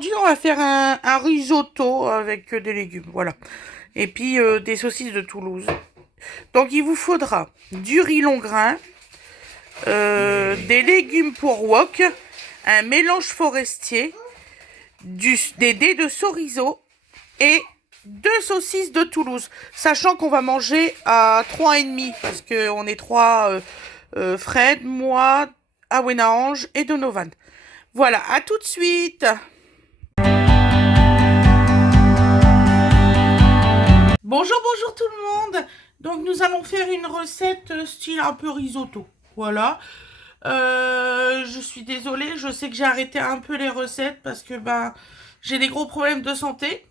aujourd'hui, on va faire un risotto avec des légumes, voilà. Et puis des saucisses de Toulouse. Donc il vous faudra du riz long grain, des légumes pour wok, un mélange forestier, des dés de chorizo et 2 saucisses de Toulouse. Sachant qu'on va manger à 3,5 parce qu'on est 3, Fred, moi, Awena Ange et Donovan. Voilà, à tout de suite. Bonjour tout le monde. Donc nous allons faire une recette style un peu risotto. Voilà. Je suis désolée, je sais que j'ai arrêté un peu les recettes parce que j'ai des gros problèmes de santé.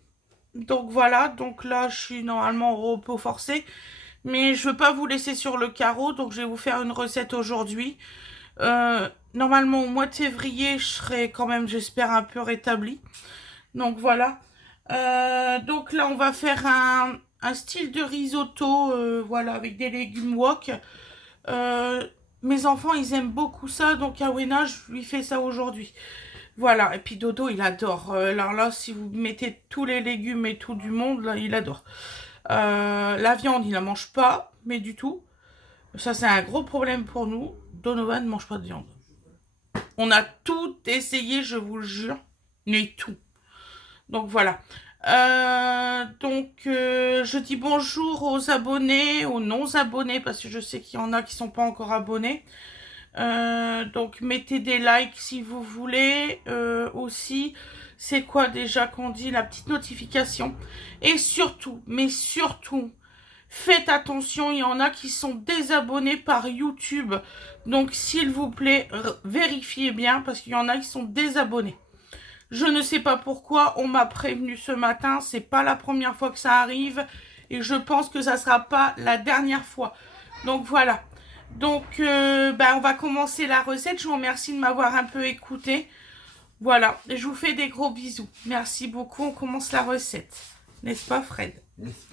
Donc voilà, donc là je suis normalement au repos forcé. Mais je veux pas vous laisser sur le carreau, donc je vais vous faire une recette aujourd'hui. Normalement au mois de février, je serai quand même, j'espère, un peu rétablie. Donc voilà. Donc là on va faire un style de risotto, voilà, avec des légumes wok. Mes enfants ils aiment beaucoup ça, donc Awena je lui fais ça aujourd'hui. Voilà, et puis Dodo il adore. Alors là, si vous mettez tous les légumes et tout du monde, là, il adore. La viande, il la mange pas, mais du tout. Ça, c'est un gros problème pour nous. Donovan ne mange pas de viande. On a tout essayé, je vous le jure, mais tout. Donc voilà. Je dis bonjour aux abonnés, aux non-abonnés, parce que je sais qu'il y en a qui sont pas encore abonnés. Donc mettez des likes si vous voulez. Aussi, c'est quoi déjà qu'on dit, la petite notification. Et surtout, mais surtout, faites attention, il y en a qui sont désabonnés par YouTube. Donc s'il vous plaît, vérifiez bien, parce qu'il y en a qui sont désabonnés. Je ne sais pas pourquoi, on m'a prévenu ce matin, c'est pas la première fois que ça arrive. Et je pense que ça sera pas la dernière fois. Donc voilà. Donc, on va commencer la recette. Je vous remercie de m'avoir un peu écouté. Voilà, je vous fais des gros bisous. Merci beaucoup, on commence la recette. N'est-ce pas, Fred? N'est-ce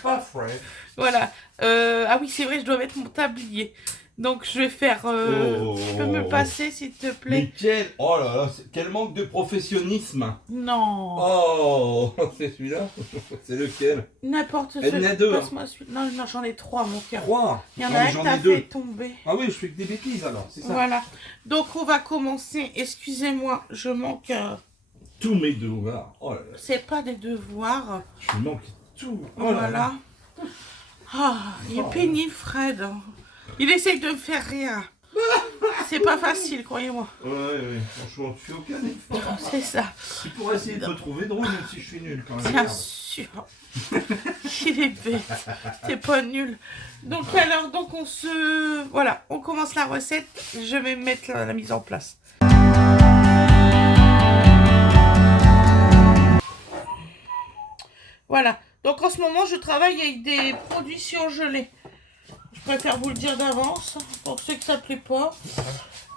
pas, Fred? Voilà. Ah oui, c'est vrai, je dois mettre mon tablier. Donc, je vais faire... Tu peux me le passer, s'il te plaît? Mais oh là là, quel manque de professionnalisme. Non. Oh, c'est celui-là? C'est lequel? N'importe Il y en a deux. Passe-moi celui... Non, j'en ai 3, mon cœur. 3? Il y en a un que t'as fait tomber. Ah oui, je fais que des bêtises alors, c'est ça. Voilà. Donc, on va commencer. Excusez-moi, je manque... Tous mes devoirs. Oh là là. C'est pas des devoirs. Je manque tout. Oh Voilà. là là. Ah, il est pénible, Fred. Il essaye de me faire rien. C'est pas facile, croyez-moi. Ouais, franchement, tu fais aucun effort. C'est ça. Tu pourrais essayer de me trouver drôle, même si je suis nul quand même. Bien sûr. Il est bête. T'es pas nul. Donc alors, on se... Voilà, on commence la recette. Je vais mettre la mise en place. Voilà. Donc en ce moment, je travaille avec des produits surgelés. Je préfère vous le dire d'avance, pour ceux que ça ne plaît pas.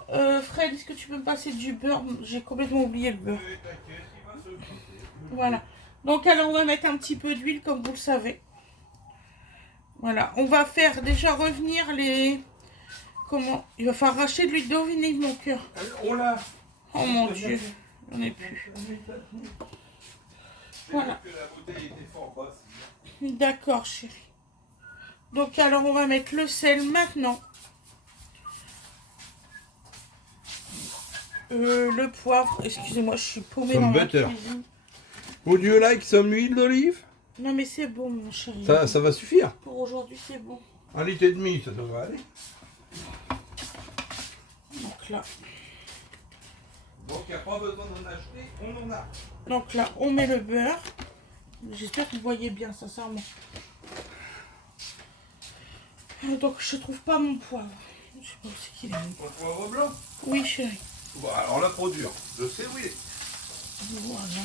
Fred, est-ce que tu peux me passer du beurre? J'ai complètement oublié le beurre. Voilà. Donc alors, on va mettre un petit peu d'huile, comme vous le savez. Voilà. On va faire déjà revenir les... Comment? Il va falloir racheter de l'huile d'olive, mon cœur. Oh mon Dieu. J'en ai plus. Voilà. D'accord, chérie. Donc alors on va mettre le sel maintenant. Le poivre. Excusez-moi, je suis paumée dans ma cuisine. Would you like some huile d'olive? Non mais c'est bon mon chéri. Ça va suffire. Pour aujourd'hui c'est bon. 1,5 litre, ça devrait aller. Donc là. Donc il n'y a pas besoin d'en acheter, on en a. Donc là on met le beurre. J'espère que vous voyez bien, sincèrement. Donc je trouve pas mon poivre. Je sais pas où c'est qu'il est. Mon poivre blanc? Oui chérie. Bon, alors la produire, je sais où il est. Voilà.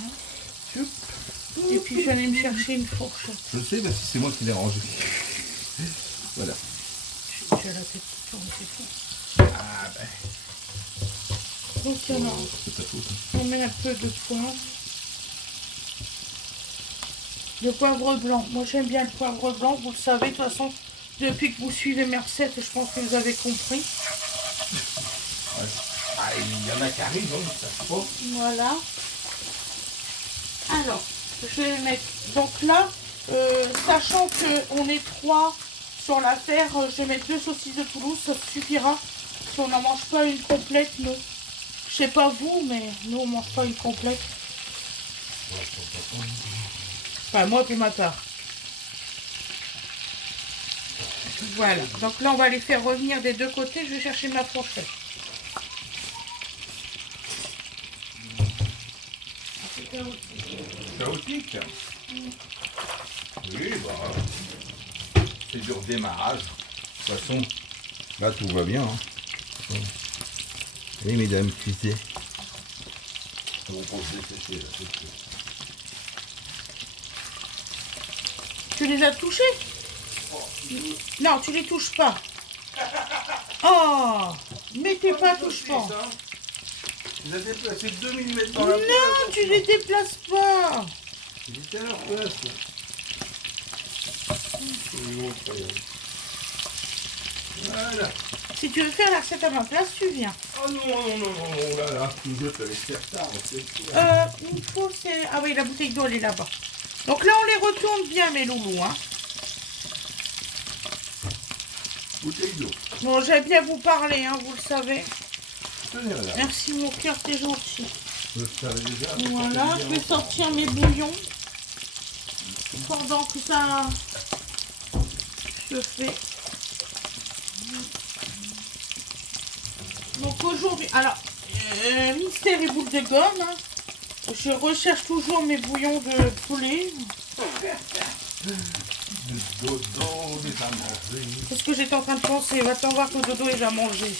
Et puis je vais aller me chercher une fourchette. Je sais, mais c'est moi qui l'ai rangé. Voilà. J'ai déjà la tête qui tourne, c'est fou. Ah ben. Donc alors, on met un peu de poivre. Le poivre blanc. Moi j'aime bien le poivre blanc, vous le savez, de toute façon, depuis que vous suivez mes recettes, je pense que vous avez compris. Ah, il y en a qui arrivent, hein, ça se passe. Voilà. Alors, je vais mettre... Donc là, sachant qu'on est 3 sur l'affaire, je vais mettre 2 saucisses de Toulouse, ça suffira. Si on n'en mange pas une complète, nous. Je sais pas vous, mais nous, on mange pas une complète. Enfin, moi, pour ma part. Voilà. Donc là, on va les faire revenir des deux côtés. Je vais chercher ma fourchette. Chaotique. Oui, c'est du redémarrage. De toute façon, là tout va bien. Hein. Oui, mesdames, qui c'est? On va se dessécher là, c'est sûr. Tu les as touchés? Non, tu les touches pas. Oh, mais t'es pas touche pas. Tu les as déplacés de 2 mm dans la place. Non, tu les déplaces pas. Ils étaient à leur place. Voilà. Si tu veux faire la recette à ma place, tu viens. Oh non, non, non, non, non, là, là, tu veux te laisser faire Il faut, c'est... Ah oui, la bouteille d'eau, elle est là-bas. Donc là, on les retourne bien, mes loulous, hein. bouteille d'eau. Bon, j'aime bien vous parler, hein, vous le savez. Tenez, madame. Merci, mon cœur, t'es gentil. Je le savais déjà. Voilà, je vais sortir mes bouillons. Pendant que ça se fait. Donc aujourd'hui, alors, mystère et boule de gomme. Hein. Je recherche toujours mes bouillons de poulet. Du dodo, des à manger. C'est ce que j'étais en train de penser. Va-t'en voir que Dodo est déjà mangé.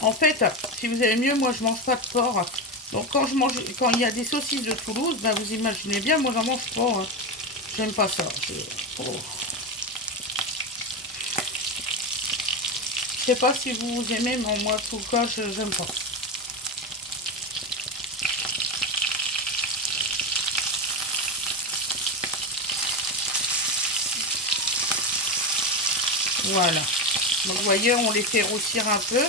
En fait, si vous avez mieux, moi je mange pas de porc. Donc quand il y a des saucisses de Toulouse, ben vous imaginez bien, moi j'en mange pas. Hein. J'aime pas ça. Je sais pas si vous aimez, mais moi tout le cas, j'aime pas. Voilà. Donc vous voyez, on les fait roussir un peu.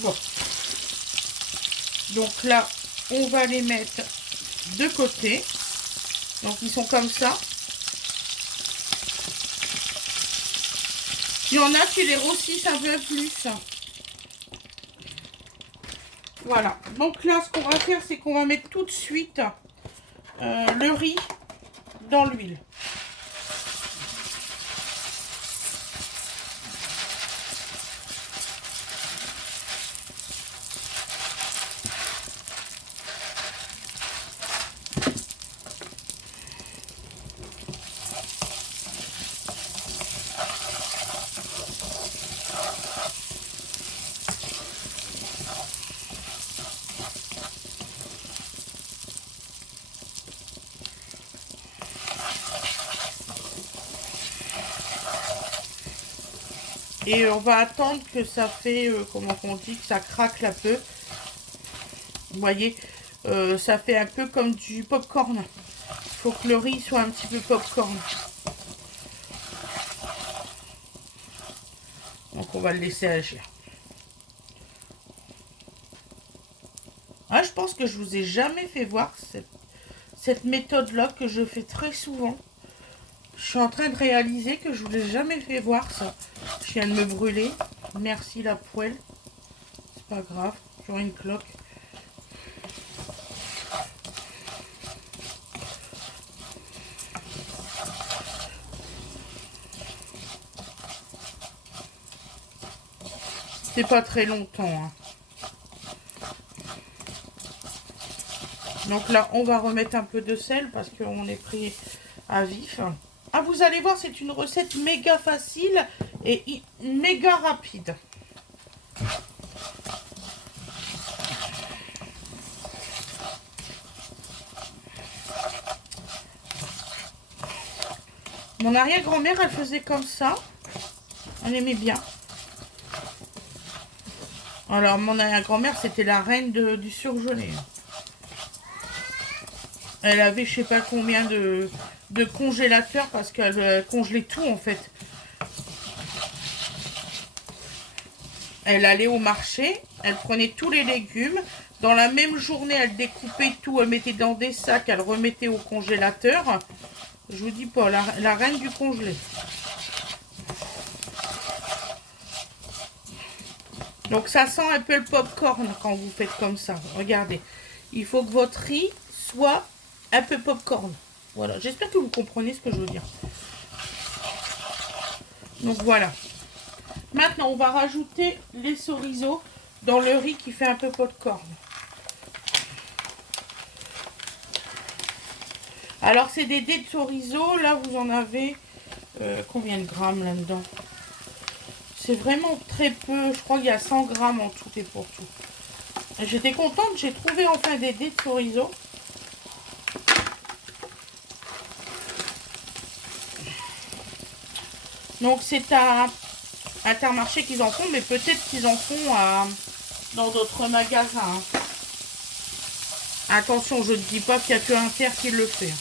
Bon. Donc là, on va les mettre de côté. Donc ils sont comme ça. Il y en a qui les rossissent un peu plus. Voilà. Donc là, ce qu'on va faire, c'est qu'on va mettre tout de suite le riz dans l'huile. Et on va attendre que ça fait, comment on dit, que ça craque un peu. Vous voyez, ça fait un peu comme du popcorn. Il faut que le riz soit un petit peu popcorn. Donc on va le laisser agir. Ah, je pense que je vous ai jamais fait voir cette méthode-là que je fais très souvent. Je suis en train de réaliser que je vous ai jamais fait voir ça. Je viens de me brûler. Merci la poêle. C'est pas grave. J'aurai une cloque. C'est pas très longtemps. Hein. Donc là, on va remettre un peu de sel parce qu'on est pris à vif. Ah, vous allez voir, c'est une recette méga facile et méga rapide. Mon arrière-grand-mère, elle faisait comme ça. Elle aimait bien. Alors, mon arrière-grand-mère, c'était la reine du surgelé. Elle avait je sais pas combien de congélateurs parce qu'elle congelait tout en fait. Elle allait au marché, elle prenait tous les légumes. Dans la même journée, elle découpait tout, elle mettait dans des sacs, elle remettait au congélateur. Je vous dis pas, la reine du congelé. Donc ça sent un peu le popcorn quand vous faites comme ça. Regardez, il faut que votre riz soit un peu popcorn. Voilà, j'espère que vous comprenez ce que je veux dire. Donc voilà. Maintenant, on va rajouter les chorizo dans le riz qui fait un peu popcorn. Alors, c'est des dés de chorizo. Là, vous en avez combien de grammes là-dedans? C'est vraiment très peu. Je crois qu'il y a 100 grammes en tout et pour tout. J'étais contente. J'ai trouvé enfin des dés de chorizo. Donc, c'est à Intermarché qu'ils en font, mais peut-être qu'ils en font dans d'autres magasins. Hein. Attention, je ne dis pas qu'il n'y a que Inter qui le fait.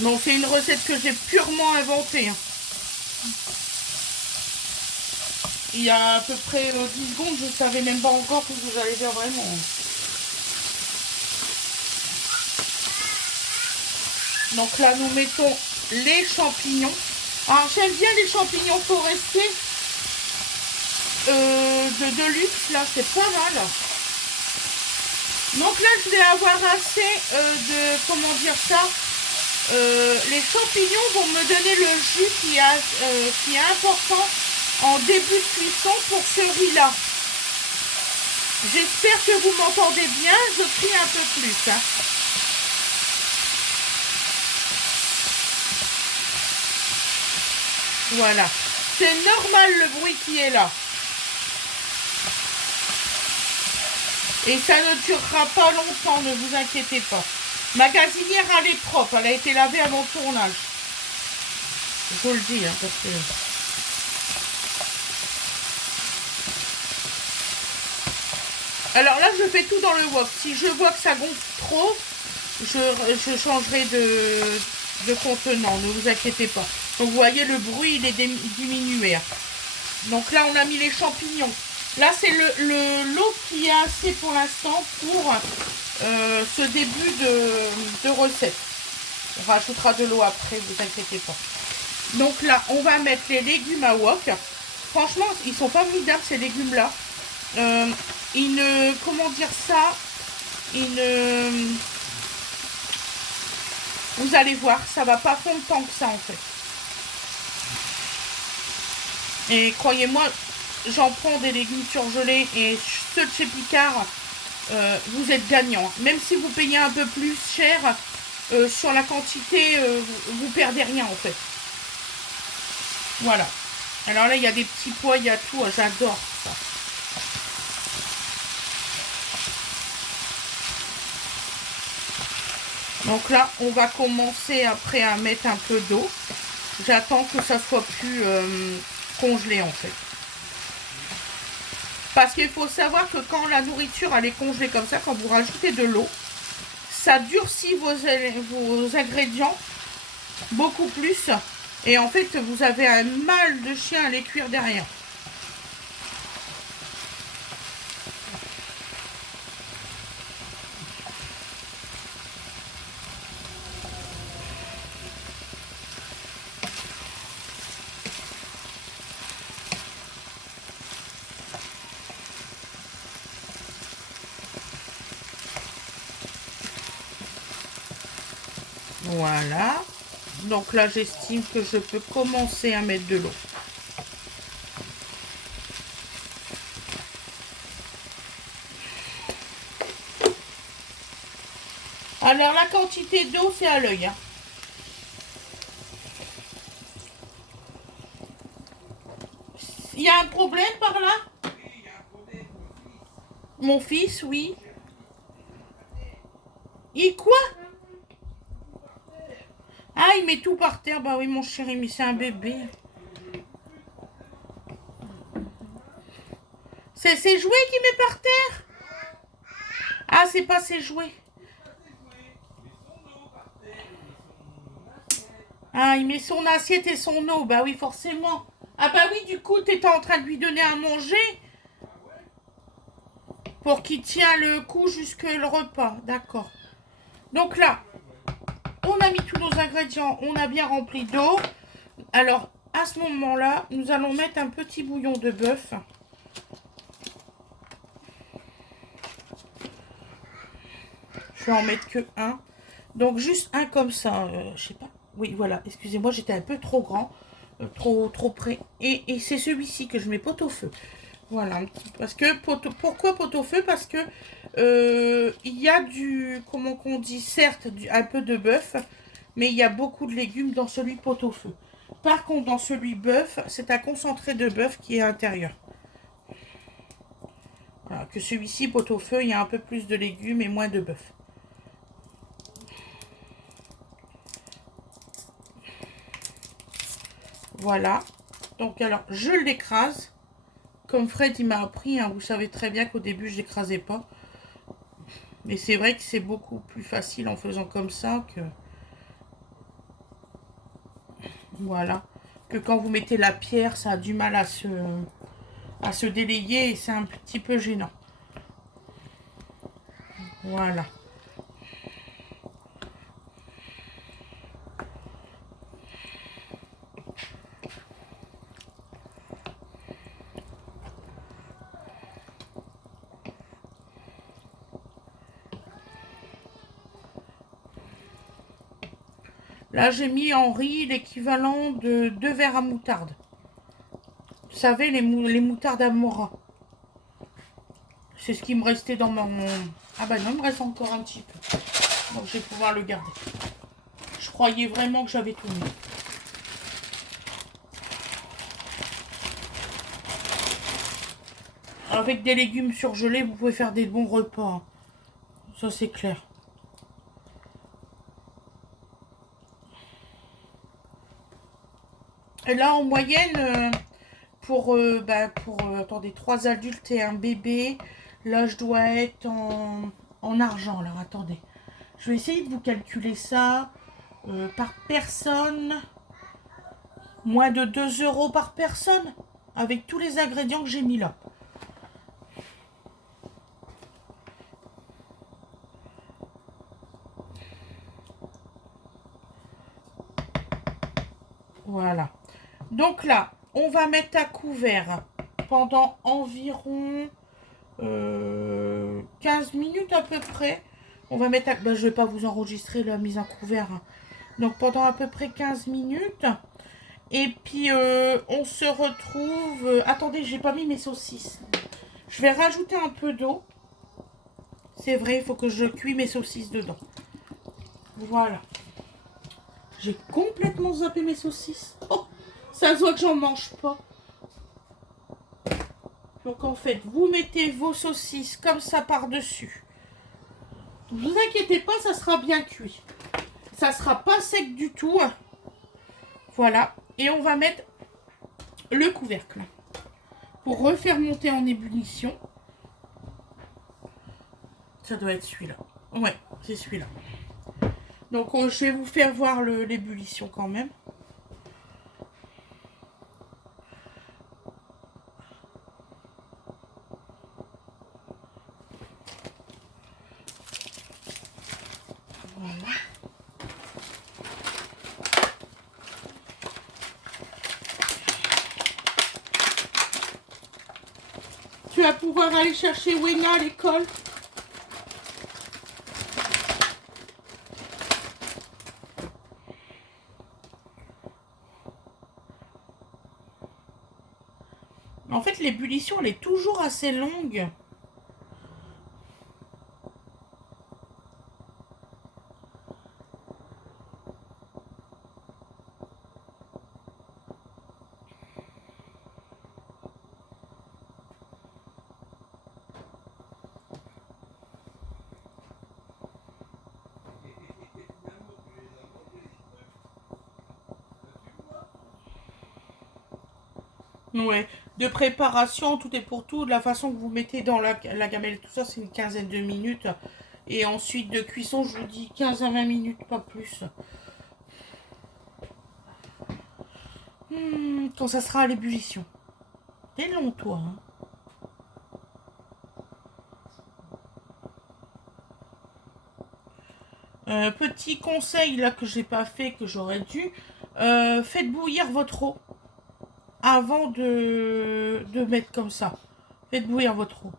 Donc c'est une recette que j'ai purement inventée. Hein. Il y a à peu près 10 secondes, je ne savais même pas encore ce que vous allez faire vraiment. Donc là, nous mettons les champignons. Alors j'aime bien les champignons forestiers de luxe, là, c'est pas mal. Donc là, je vais avoir assez comment dire ça, les champignons vont me donner le jus qui est important en début de cuisson pour ce riz-là. J'espère que vous m'entendez bien, je crie un peu plus. Hein. Voilà, c'est normal le bruit qui est là. Et ça ne durera pas longtemps, ne vous inquiétez pas. Ma gazinière, elle est propre, elle a été lavée avant le tournage. Je vous le dis, hein, parce que... Alors là, je fais tout dans le wok. Si je vois que ça gonfle trop, je changerai de contenant, ne vous inquiétez pas. Donc vous voyez, le bruit, il est diminué. Donc là, on a mis les champignons. Là, c'est l'eau qui est assez pour l'instant pour ce début de recette. On rajoutera de l'eau après, vous inquiétez pas. Donc là, on va mettre les légumes à wok. Franchement, ils sont formidables ces légumes-là. Ils ne... Comment dire ça? Ils ne... Vous allez voir, ça va pas fondre tant que ça en fait. Et croyez-moi, j'en prends des légumes surgelés et ceux de chez Picard, vous êtes gagnants. Même si vous payez un peu plus cher sur la quantité, vous perdez rien en fait. Voilà. Alors là, il y a des petits pois, il y a tout. J'adore ça. Donc là, on va commencer après à mettre un peu d'eau. J'attends que ça soit plus congelé en fait. Parce qu'il faut savoir que quand la nourriture elle est congelée comme ça, quand vous rajoutez de l'eau, ça durcit vos ingrédients beaucoup plus. Et en fait, vous avez un mal de chien à les cuire derrière. Voilà. Donc là, j'estime que je peux commencer à mettre de l'eau. Alors, la quantité d'eau, c'est à l'œil. Hein. Il y a un problème par là? Mon fils, oui. Il quoi? Ah, il met tout par terre. Bah oui, mon chéri, mais c'est un bébé. C'est ses jouets qu'il met par terre? Ah, c'est pas ses jouets. Ah, il met son assiette et son eau. Bah oui, forcément. Ah bah oui, du coup, t'étais en train de lui donner à manger pour qu'il tient le coup jusque le repas. D'accord. Donc là, on a mis tous nos ingrédients. On a bien rempli d'eau. Alors, à ce moment-là, nous allons mettre un petit bouillon de bœuf. Je vais en mettre que un. Donc, juste un comme ça. Je sais pas. Oui, voilà. Excusez-moi, j'étais un peu trop grand. Trop près. Et c'est celui-ci que je mets pot-au-feu. Voilà. Parce que, pourquoi pot-au-feu? Parce que il y a du, comment qu'on dit, certes, un peu de bœuf. Mais il y a beaucoup de légumes dans celui pot-au-feu. Par contre, dans celui bœuf, c'est un concentré de bœuf qui est à l'intérieur. Voilà, que celui-ci pot-au-feu, il y a un peu plus de légumes et moins de bœuf. Voilà. Donc, alors, je l'écrase. Comme Fred, il m'a appris. Hein, vous savez très bien qu'au début, je l'écrasais pas. Mais c'est vrai que c'est beaucoup plus facile en faisant comme ça que... Voilà. Que quand vous mettez la pierre, ça a du mal à se délayer et c'est un petit peu gênant. Voilà. Là, j'ai mis en riz l'équivalent de 2 verres à moutarde. Vous savez, les moutardes Amora. C'est ce qui me restait dans mon... Ah bah non, il me reste encore un petit peu. Donc, je vais pouvoir le garder. Je croyais vraiment que j'avais tout mis. Avec des légumes surgelés, vous pouvez faire des bons repas. Ça, c'est clair. Et là, en moyenne, attendez, 3 adultes et un bébé, là, je dois être en argent. Alors, attendez. Je vais essayer de vous calculer ça par personne. Moins de 2 € par personne. Avec tous les ingrédients que j'ai mis là. Voilà. Donc là, on va mettre à couvert pendant environ 15 minutes à peu près. On va mettre à... Ben, je ne vais pas vous enregistrer la mise à couvert. Hein. Donc pendant à peu près 15 minutes. Et puis on se retrouve... attendez, j'ai pas mis mes saucisses. Je vais rajouter un peu d'eau. C'est vrai, il faut que je cuis mes saucisses dedans. Voilà. J'ai complètement zappé mes saucisses. Oh, ça se voit que j'en mange pas. Donc en fait, vous mettez vos saucisses comme ça par-dessus. Ne vous inquiétez pas, ça sera bien cuit. Ça sera pas sec du tout. Voilà. Et on va mettre le couvercle pour refaire monter en ébullition. Ça doit être celui-là. Ouais, c'est celui-là. Donc je vais vous faire voir l'ébullition quand même. Voilà. Tu vas pouvoir aller chercher Wena à l'école. En fait, l'ébullition, elle est toujours assez longue. Ouais. De préparation, tout est pour tout. De la façon que vous mettez dans la gamelle et tout ça, c'est une quinzaine de minutes. Et ensuite de cuisson, je vous dis 15 à 20 minutes, pas plus. Quand ça sera à l'ébullition. T'es long, toi, hein. Petit conseil là que j'ai pas fait, que j'aurais dû. Faites bouillir votre eau avant de mettre comme ça. Faites bouillir votre eau.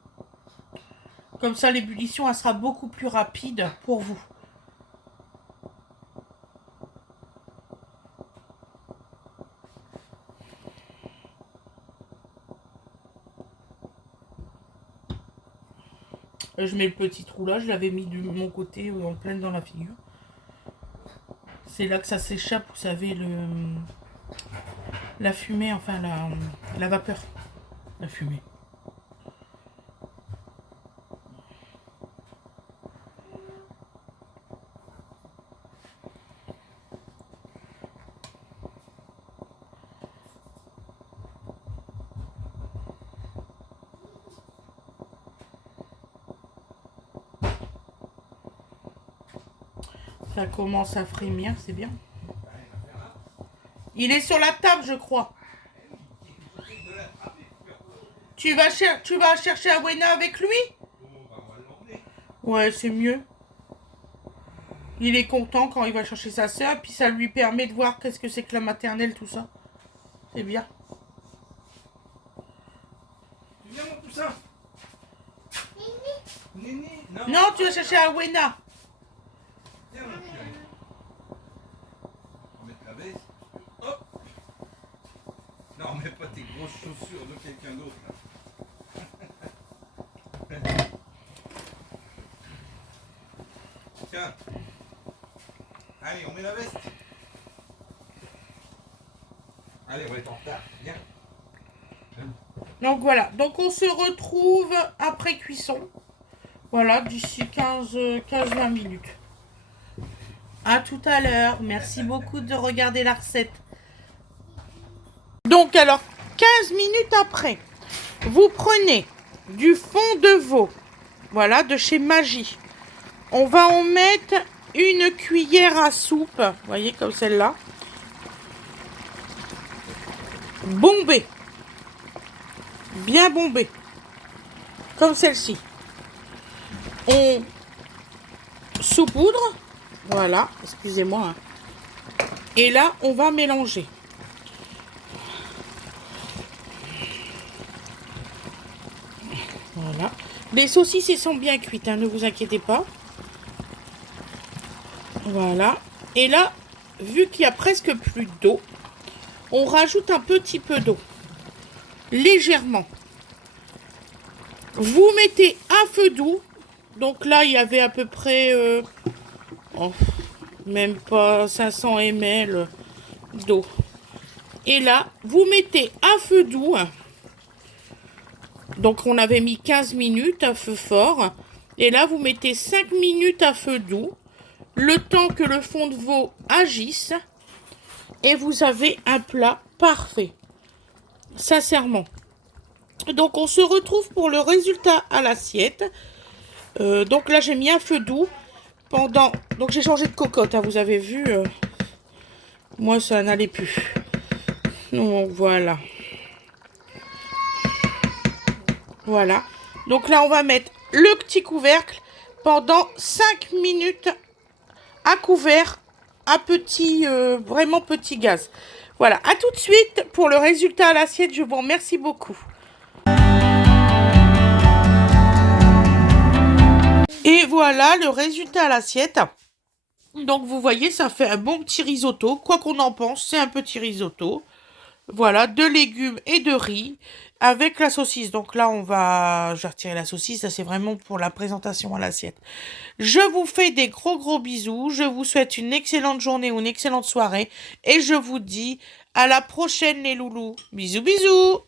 Comme ça, l'ébullition, elle sera beaucoup plus rapide pour vous. Je mets le petit trou là, je l'avais mis de mon côté en pleine dans la figure. C'est là que ça s'échappe, vous savez, la fumée, enfin la vapeur. La fumée. Ça commence à frémir, c'est bien. Il est sur la table, je crois. Tu vas chercher Awena avec lui? Ouais, c'est mieux. Il est content quand il va chercher sa soeur, puis ça lui permet de voir qu'est-ce que c'est que la maternelle, tout ça. C'est bien. Viens mon poussin. Néné. Non, tu vas chercher Awena. Viens mon chéri. On va mettre la veste. Hop. Non, mets pas tes grosses chaussures de quelqu'un d'autre là. Tiens. Allez, on met la veste. Allez, on va être en retard. Viens. Donc voilà, donc on se retrouve après cuisson. Voilà, d'ici 15-20 minutes. À tout à l'heure. Merci beaucoup de regarder la recette. Donc alors, 15 minutes après, vous prenez du fond de veau. Voilà, de chez Maggi. On va en mettre une cuillère à soupe. Vous voyez, comme celle-là. Bombée. Bien bombée. Comme celle-ci. On saupoudre. Voilà, excusez-moi. Hein. Et là, on va mélanger. Voilà. Les saucisses, elles sont bien cuites, hein, ne vous inquiétez pas. Voilà. Et là, vu qu'il y a presque plus d'eau, on rajoute un petit peu d'eau. Légèrement. Vous mettez à feu doux. Donc là, il y avait à peu près... même pas 500 ml d'eau. Et là, vous mettez à feu doux. Donc on avait mis 15 minutes à feu fort. Et là, vous mettez 5 minutes à feu doux. Le temps que le fond de veau agisse. Et vous avez un plat parfait. Sincèrement. Donc on se retrouve pour le résultat à l'assiette. Donc là, j'ai mis un feu doux. Donc j'ai changé de cocotte, hein, vous avez vu. Moi, ça n'allait plus. Donc voilà. Voilà. Donc là, on va mettre le petit couvercle pendant 5 minutes à couvert, à petit, vraiment petit gaz. Voilà. À tout de suite pour le résultat à l'assiette. Je vous remercie beaucoup. Et voilà le résultat à l'assiette. Donc vous voyez, ça fait un bon petit risotto. Quoi qu'on en pense, c'est un petit risotto. Voilà, de légumes et de riz avec la saucisse. Donc là, je vais retirer la saucisse. Ça, c'est vraiment pour la présentation à l'assiette. Je vous fais des gros bisous. Je vous souhaite une excellente journée ou une excellente soirée. Et je vous dis à la prochaine les loulous. Bisous.